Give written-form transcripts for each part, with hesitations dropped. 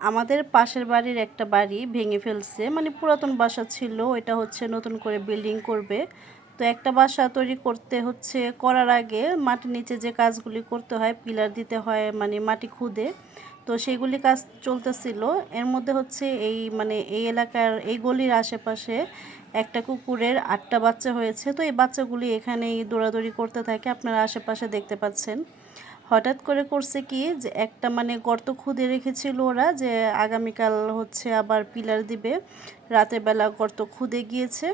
আমাদের পাশের বাড়ির একটা বাড়ি ভেঙে ফেলছে, মানে পুরাতন বাসা ছিল, এটা হচ্ছে নতুন করে বিল্ডিং করবে। তো একটা বাসা তৈরি করতে হচ্ছে, করার আগে মাটির নিচে যে কাজগুলি করতে হয়, পিলার দিতে হয়, মানে মাটি খুদে, তো সেইগুলি কাজ চলতেছিল। এর মধ্যে হচ্ছে এই এলাকার এই গলির আশেপাশে একটা কুকুরের 8টা বাচ্চা হয়েছে। তো এই বাচ্চাগুলি এখানেই দৌড়াদৌড়ি করতে থাকে, আপনারা আশেপাশে দেখতে পাচ্ছেন। হঠাৎ করে করছে কি যে একটা গর্ত খুদে রেখেছিল ওরা, যে আগামীকাল হচ্ছে আবার পিলার দিবে, রাতের বেলা গর্ত খুদে গিয়েছে।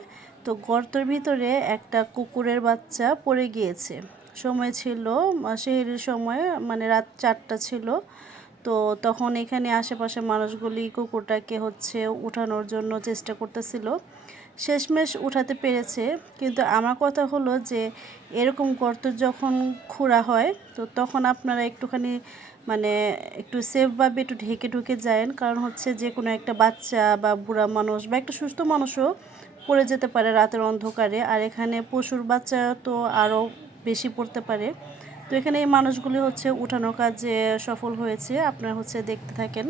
তো গর্তের ভিতরে একটা কুকুরের বাচ্চা পড়ে গিয়েছে। সময় ছিল সেহেরির সময়, রাত 4টা ছিল। তো তখন এখানে আশেপাশে মানুষগুলি কুকুরটাকে হচ্ছে উঠানোর জন্য চেষ্টা করতেছিল, শেষমেশ উঠাতে পেরেছে। কিন্তু আমার কথা হলো যে এরকম গর্ত যখন খোঁড়া হয়, তো তখন আপনারা একটুখানি মানে একটু সেফভাবে একটু ঢেকে ঢুকে যায়েন, কারণ হচ্ছে যে কোনো একটা বাচ্চা বা বুড়া মানুষ বা একটা সুস্থ মানুষও পড়ে যেতে পারে রাতের অন্ধকারে। আর এখানে পশুর বাচ্চা তো আরও বেশি পড়তে পারে। তো এখানে এই মানুষগুলি হচ্ছে উঠানোর কাজে সফল হয়েছে, আপনারা হচ্ছে দেখতে থাকেন।